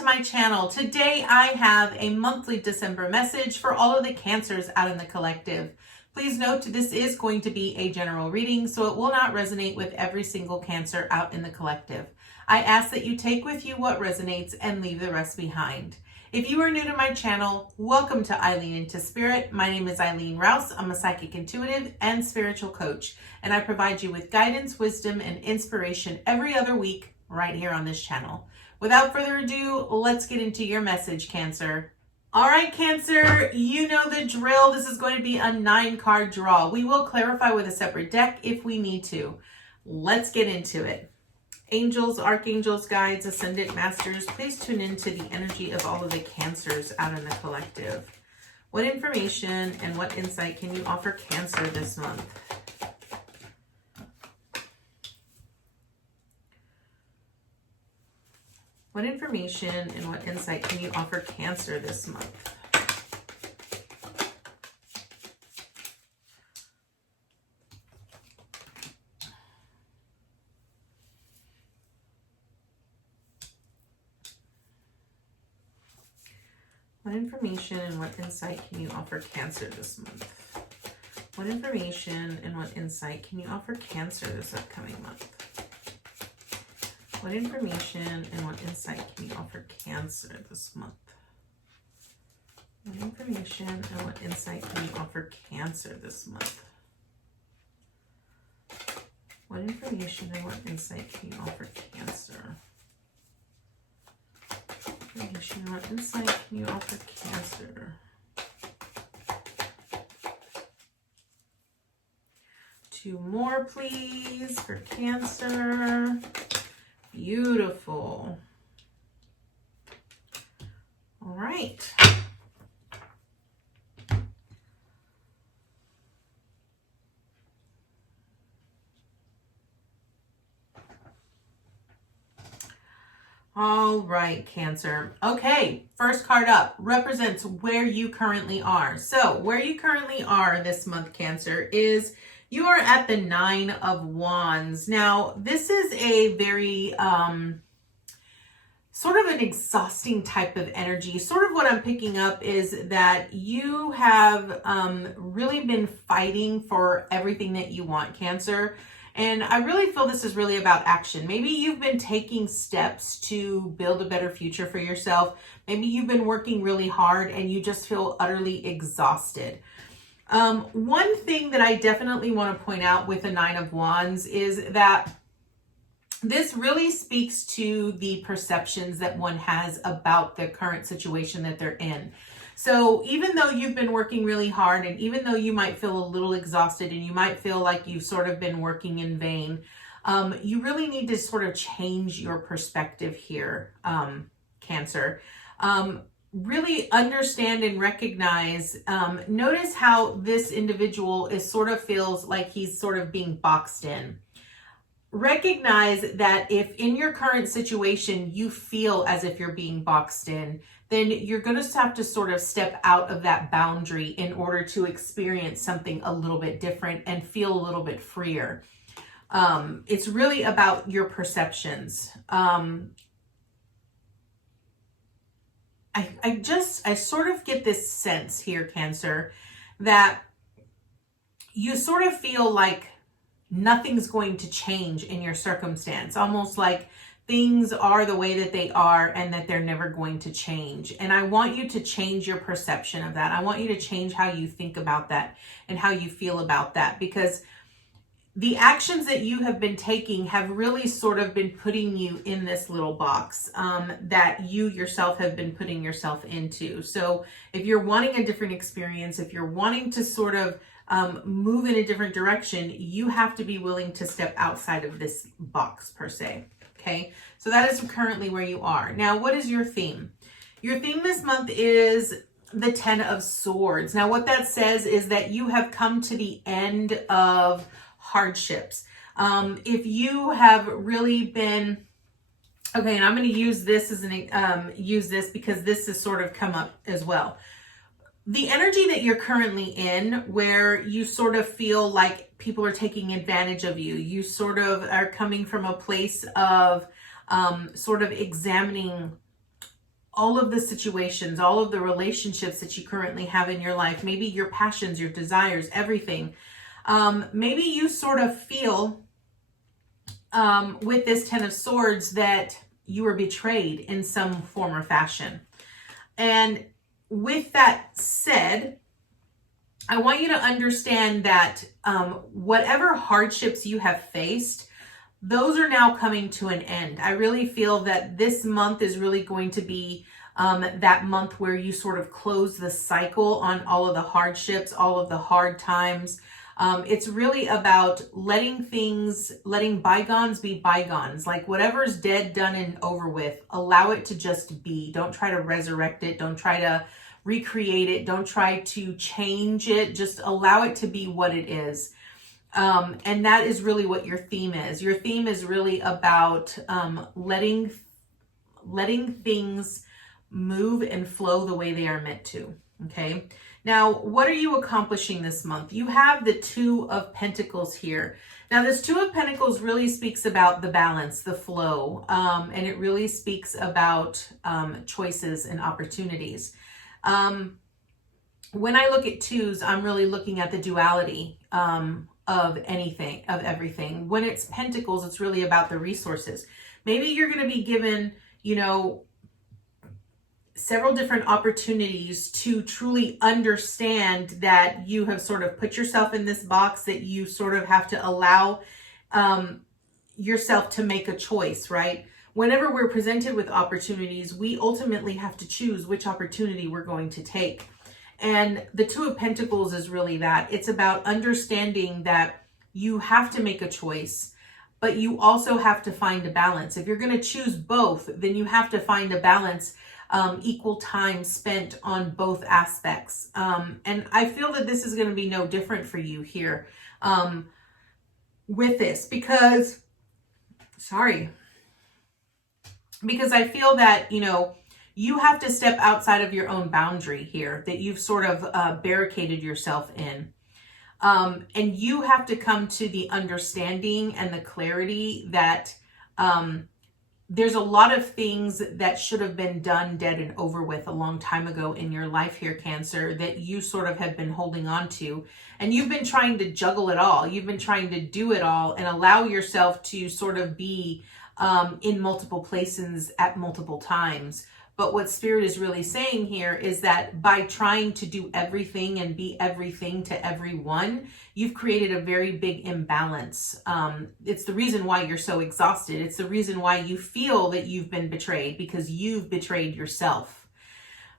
to my channel. Today I have a monthly December message for all of the Cancers out in the collective. Please note this is going to be a general reading, so it will not resonate with every single Cancer out in the collective. I ask that you take with you what resonates and leave the rest behind. If you are new to my channel, welcome to Eileen into Spirit. My name is Eileen Rouse. I'm a psychic intuitive and spiritual coach, and I provide you with guidance, wisdom, and inspiration every other week right here on this channel. Without further ado, let's get into your message, Cancer. All right, Cancer, you know the drill. This is going to be a 9-card draw. We will clarify with a separate deck if we need to. Let's get into it. Angels, archangels, guides, ascendant masters, please tune into the energy of all of the Cancers out in the collective. What information and what insight can you offer Cancer this month? What information and what insight can you offer Cancer this month? What information and what insight can you offer Cancer this month? What information and what insight can you offer Cancer this upcoming month? What information and what insight can you offer Cancer this month? What information and what insight can you offer Cancer this month? What information and what insight can you offer Cancer? What information and what insight can you offer Cancer? Two more, please, for Cancer. Beautiful. All right. All right, Cancer. Okay, first card up represents where you currently are. So where you currently are this month, Cancer, is you are at the 9 of Wands. Now, this is a very sort of an exhausting type of energy. Sort of what I'm picking up is that you have really been fighting for everything that you want, Cancer. And I really feel this is really about action. Maybe you've been taking steps to build a better future for yourself. Maybe you've been working really hard and you just feel utterly exhausted. One thing that I definitely want to point out with the 9 of Wands is that this really speaks to the perceptions that one has about the current situation that they're in. So even though you've been working really hard, and even though you might feel a little exhausted and you might feel like you've sort of been working in vain, you really need to sort of change your perspective here, Cancer. Really understand and recognize, notice how this individual is sort of feels like he's sort of being boxed in. Recognize that if in your current situation you feel as if you're being boxed in, then you're going to have to sort of step out of that boundary in order to experience something a little bit different and feel a little bit freer. It's really about your perceptions. I sort of get this sense here, Cancer, that you sort of feel like nothing's going to change in your circumstance, almost like things are the way that they are and that they're never going to change. And I want you to change your perception of that. I want you to change how you think about that and how you feel about that, because the actions that you have been taking have really sort of been putting you in this little box that you yourself have been putting yourself into. So if you're wanting a different experience, if you're wanting to sort of move in a different direction, you have to be willing to step outside of this box per se. Okay, so that is currently where you are. Now, what is your theme? Your theme this month is the 10 of Swords. Now, what that says is that you have come to the end of hardships. If you have really been, okay, and I'm going to use this as an because this has sort of come up as well. The energy that you're currently in, where you sort of feel like people are taking advantage of you, you sort of are coming from a place of sort of examining all of the situations, all of the relationships that you currently have in your life, maybe your passions, your desires, everything. Maybe you sort of feel with this Ten of Swords that you were betrayed in some form or fashion. And with that said, I want you to understand that whatever hardships you have faced, those are now coming to an end. I really feel that this month is really going to be that month where you sort of close the cycle on all of the hardships, all of the hard times. It's really about letting bygones be bygones. Like whatever's dead, done, and over with, allow it to just be. Don't try to resurrect it. Don't try to recreate it. Don't try to change it. Just allow it to be what it is. And that is really what your theme is. Your theme is really about letting things move and flow the way they are meant to. Okay. Now, what are you accomplishing this month? You have the Two of Pentacles here. Now, this Two of Pentacles really speaks about the balance, the flow, and it really speaks about choices and opportunities. When I look at twos, I'm really looking at the duality of anything, of everything. When it's Pentacles, it's really about the resources. Maybe you're going to be given, several different opportunities to truly understand that you have sort of put yourself in this box, that you sort of have to allow yourself to make a choice, right? Whenever we're presented with opportunities, we ultimately have to choose which opportunity we're going to take. And the Two of Pentacles is really that. It's about understanding that you have to make a choice, but you also have to find a balance. If you're going to choose both, then you have to find a balance, equal time spent on both aspects. And I feel that this is going to be no different for you here with this because I feel that, you have to step outside of your own boundary here that you've sort of barricaded yourself in. And you have to come to the understanding and the clarity that there's a lot of things that should have been done, dead, and over with a long time ago in your life here, Cancer, that you sort of have been holding on to. And you've been trying to juggle it all. You've been trying to do it all and allow yourself to sort of be in multiple places at multiple times. But what Spirit is really saying here is that by trying to do everything and be everything to everyone, you've created a very big imbalance. It's the reason why you're so exhausted. It's the reason why you feel that you've been betrayed, because you've betrayed yourself.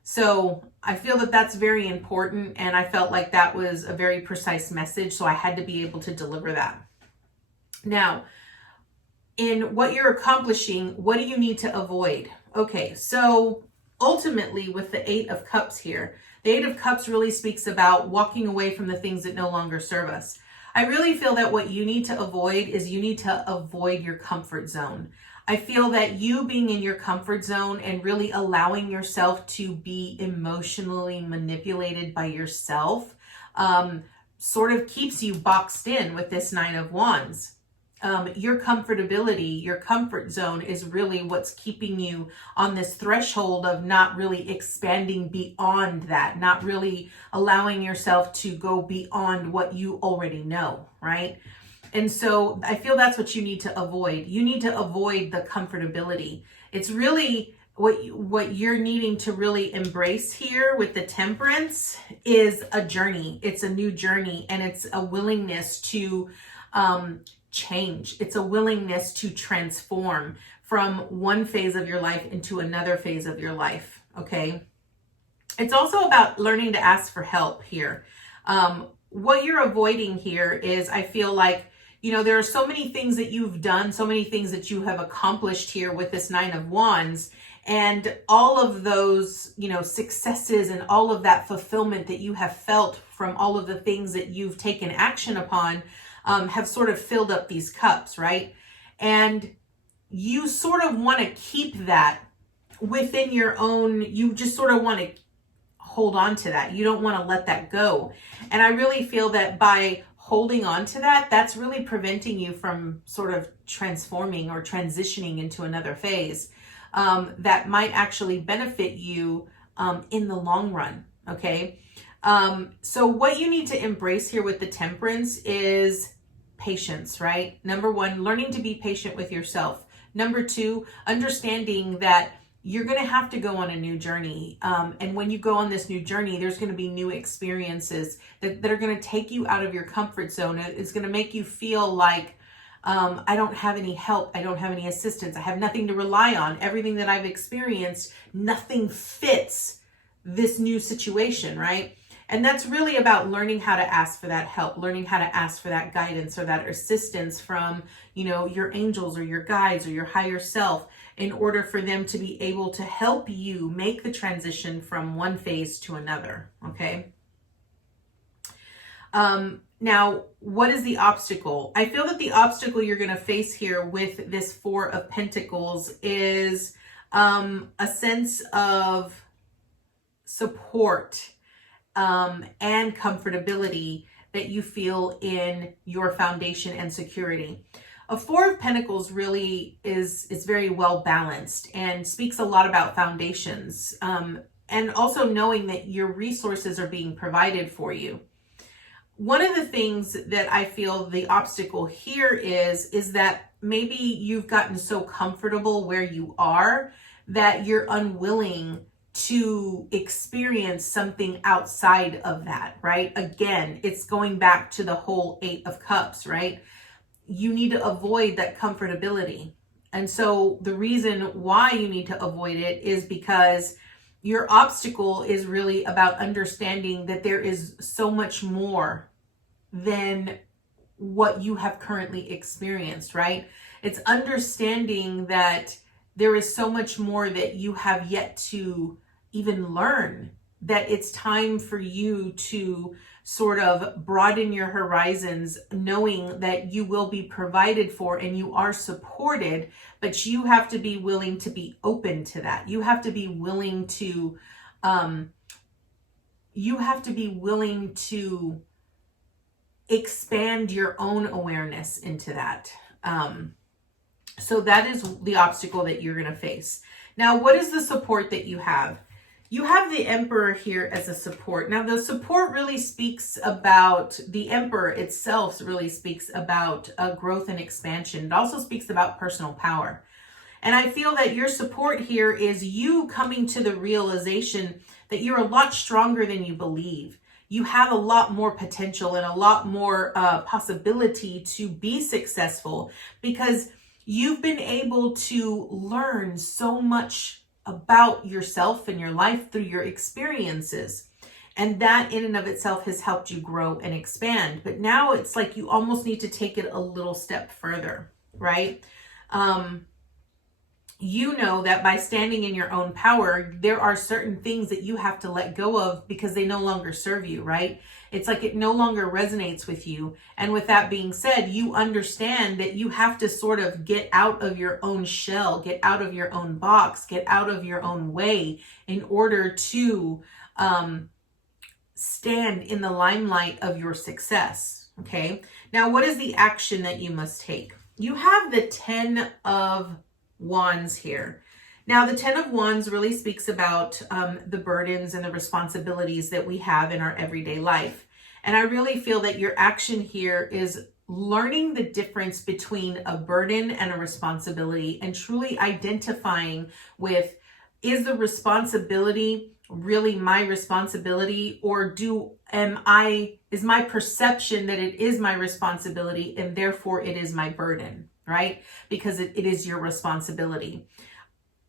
So I feel that that's very important, and I felt like that was a very precise message, so I had to be able to deliver that. Now, in what you're accomplishing, what do you need to avoid? Okay, so ultimately with the Eight of Cups here, the Eight of Cups really speaks about walking away from the things that no longer serve us. I really feel that what you need to avoid is you need to avoid your comfort zone. I feel that you being in your comfort zone and really allowing yourself to be emotionally manipulated by yourself sort of keeps you boxed in with this Nine of Wands. Your comfortability, your comfort zone is really what's keeping you on this threshold of not really expanding beyond that, not really allowing yourself to go beyond what you already know, right? And so I feel that's what you need to avoid. You need to avoid the comfortability. It's really what you're needing to really embrace here with the Temperance is a journey. It's a new journey, and it's a willingness to change. It's a willingness to transform from one phase of your life into another phase of your life. Okay. It's also about learning to ask for help here. What you're avoiding here is, I feel like, there are so many things that you've done, so many things that you have accomplished here with this Nine of Wands, and all of those, successes and all of that fulfillment that you have felt from all of the things that you've taken action upon have sort of filled up these cups, right? And you sort of want to keep that within your own, you just sort of want to hold on to that. You don't want to let that go. And I really feel that by holding on to that, that's really preventing you from sort of transforming or transitioning into another phase. that might actually benefit you in the long run. Okay. So what you need to embrace here with the Temperance is patience, right? Number one, learning to be patient with yourself. Number two, understanding that you're going to have to go on a new journey. And when you go on this new journey, there's going to be new experiences that are going to take you out of your comfort zone. It's going to make you feel like, I don't have any help. I don't have any assistance. I have nothing to rely on. Everything that I've experienced, nothing fits this new situation, right? And that's really about learning how to ask for that help, learning how to ask for that guidance or that assistance from, your angels or your guides or your higher self, in order for them to be able to help you make the transition from one phase to another. Okay. Now, what is the obstacle? I feel that the obstacle you're going to face here with this Four of Pentacles is a sense of support and comfortability that you feel in your foundation and security. A Four of Pentacles really is very well balanced and speaks a lot about foundations, and also knowing that your resources are being provided for you. One of the things that I feel the obstacle here is that maybe you've gotten so comfortable where you are that you're unwilling to experience something outside of that, right? Again, it's going back to the whole Eight of Cups, right? You need to avoid that comfortability. And so the reason why you need to avoid it is because your obstacle is really about understanding that there is so much more than what you have currently experienced, right? It's understanding that there is so much more that you have yet to even learn, that it's time for you to sort of broaden your horizons, knowing that you will be provided for and you are supported, but you have to be willing to be open to that. You have to be willing to, expand your own awareness into that. So that is the obstacle that you're going to face. Now, what is the support that you have? You have the Emperor here as a support. Now, the support really speaks about, the Emperor itself really speaks about growth and expansion. It also speaks about personal power. And I feel that your support here is you coming to the realization that you're a lot stronger than you believe. You have a lot more potential and a lot more possibility to be successful, because you've been able to learn so much about yourself and your life through your experiences. And that in and of itself has helped you grow and expand. But now it's like you almost need to take it a little step further, right? You know that by standing in your own power, there are certain things that you have to let go of because they no longer serve you, right? It's like it no longer resonates with you. And with that being said, you understand that you have to sort of get out of your own shell, get out of your own box, get out of your own way in order to stand in the limelight of your success, okay? Now, what is the action that you must take? You have the 10 of Wands here. Now, the 10 of Wands really speaks about the burdens and the responsibilities that we have in our everyday life. And I really feel that your action here is learning the difference between a burden and a responsibility, and truly identifying with, is the responsibility really my responsibility, or is my perception that it is my responsibility and therefore it is my burden, right? Because it is your responsibility.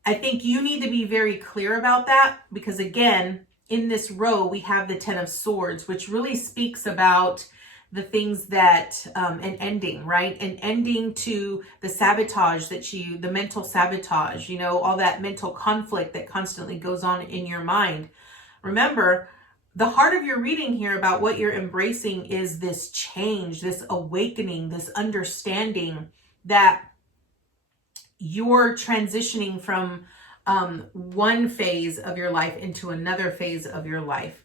I think you need to be very clear about that, because again, in this row, we have the 10 of Swords, which really speaks about the things that, an ending, right? An ending to the sabotage the mental sabotage, all that mental conflict that constantly goes on in your mind. Remember, the heart of your reading here about what you're embracing is this change, this awakening, this understanding that you're transitioning from one phase of your life into another phase of your life.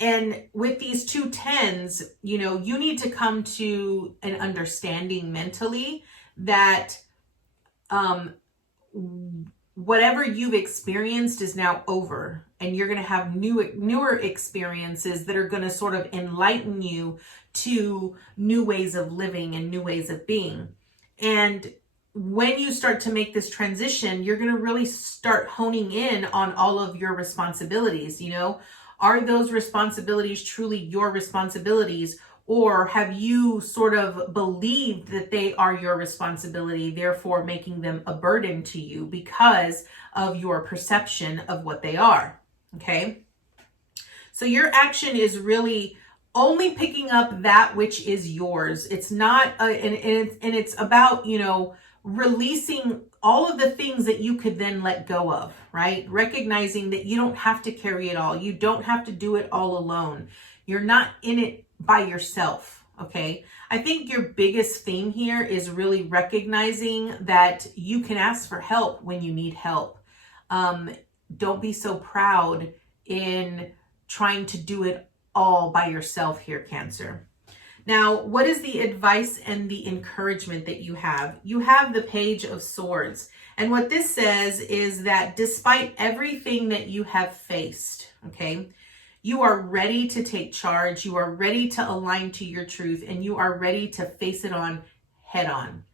And with these two 10s, you need to come to an understanding mentally that whatever you've experienced is now over, and you're going to have newer experiences that are going to sort of enlighten you to new ways of living and new ways of being. And when you start to make this transition, you're going to really start honing in on all of your responsibilities. You know, are those responsibilities truly your responsibilities? Or have you sort of believed that they are your responsibility, therefore making them a burden to you because of your perception of what they are? Okay. So your action is really only picking up that which is yours. It's not, and it's about, you know, releasing all of the things that you could then let go of, right? Recognizing that you don't have to carry it all. You don't have to do it all alone. You're not in it by yourself, okay? I think your biggest theme here is really recognizing that you can ask for help when you need help. Don't be so proud in trying to do it all by yourself here, Cancer. Now, what is the advice and the encouragement that you have? You have the Page of Swords. And what this says is that despite everything that you have faced, okay, you are ready to take charge. You are ready to align to your truth, and you are ready to face it on head on.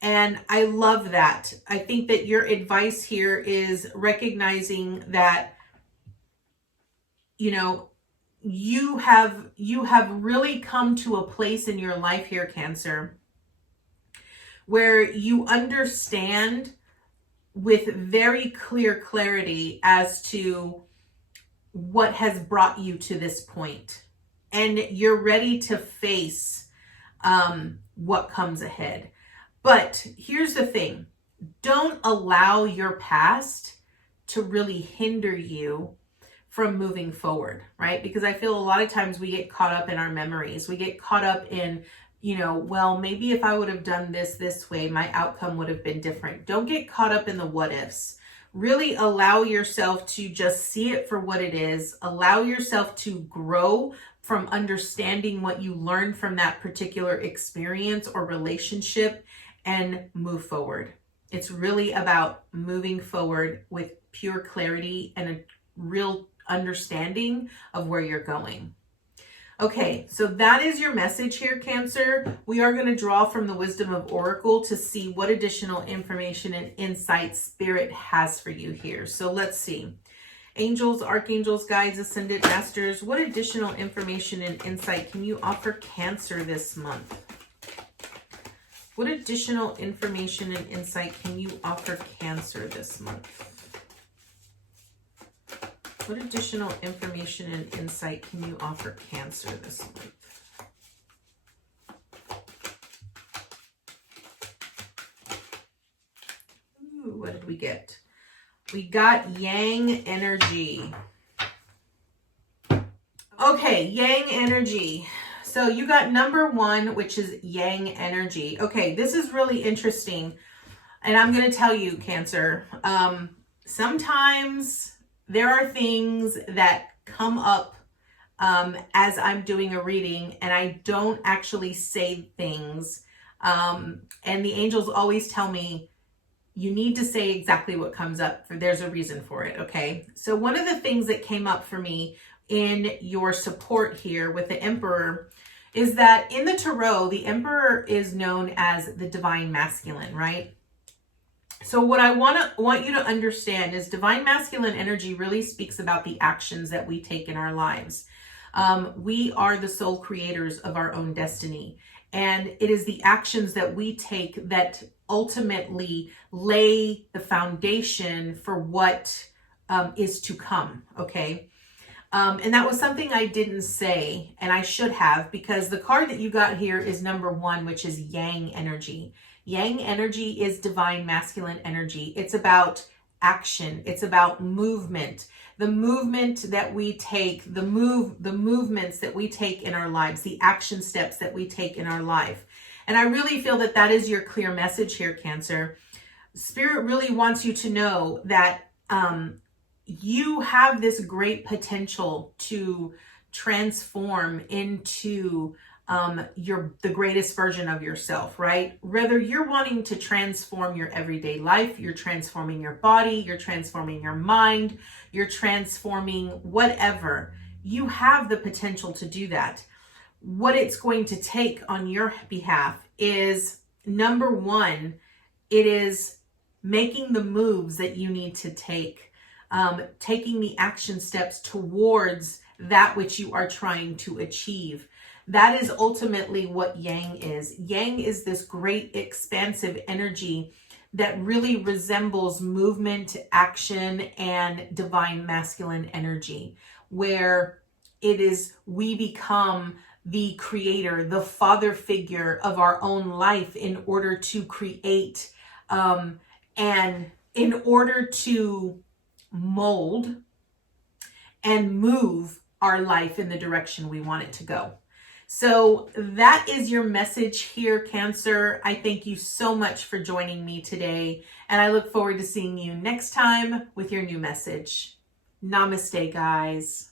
And I love that. I think that your advice here is recognizing that, you know, you have really come to a place in your life here, Cancer, where you understand with very clear clarity as to what has brought you to this point, and you're ready to face what comes ahead. But here's the thing: don't allow your past to really hinder you from moving forward, right? Because I feel a lot of times we get caught up in our memories. We get caught up in, you know, well, maybe if I would have done this way, my outcome would have been different. Don't get caught up in the what ifs. Really allow yourself to just see it for what it is. Allow yourself to grow from understanding what you learned from that particular experience or relationship and move forward. It's really about moving forward with pure clarity and a real understanding of where you're going. Okay, so that is your message here, Cancer. We are going to draw from the Wisdom of Oracle to see what additional information and insight Spirit has for you here. So let's see. Angels, archangels, guides, ascended masters, what additional information and insight can you offer Cancer this month? What additional information and insight can you offer Cancer this month? What additional information and insight can you offer Cancer this month? Ooh, what did we get? We got Yang energy. Okay, Yang energy. So you got number 1, which is Yang energy. Okay, this is really interesting. And I'm going to tell you, Cancer, sometimes there are things that come up as I'm doing a reading, and I don't actually say things. And the angels always tell me, you need to say exactly what comes up. There's a reason for it, okay? So one of the things that came up for me in your support here with the Emperor is that in the Tarot, the Emperor is known as the Divine Masculine, right? So what I want you to understand is Divine Masculine energy really speaks about the actions that we take in our lives. We are the sole creators of our own destiny. And it is the actions that we take that ultimately lay the foundation for what is to come, okay? And that was something I didn't say, and I should have, because the card that you got here is number 1, which is Yang energy. Yang energy is Divine Masculine energy. It's about action. It's about movement. The movement that we take, the movements that we take in our lives, the action steps that we take in our life. And I really feel that that is your clear message here, Cancer. Spirit really wants you to know that you have this great potential to transform into you're the greatest version of yourself, right? Whether you're wanting to transform your everyday life, you're transforming your body, you're transforming your mind, you're transforming whatever, you have the potential to do that. What it's going to take on your behalf is, number one, it is making the moves that you need to take, taking the action steps towards that which you are trying to achieve. That is ultimately what Yang is. Yang is this great expansive energy that really resembles movement, action, and divine masculine energy, where it is we become the creator, the father figure of our own life in order to create and in order to mold and move our life in the direction we want it to go. So that is your message here, Cancer. I thank you so much for joining me today, and I look forward to seeing you next time with your new message. Namaste, guys.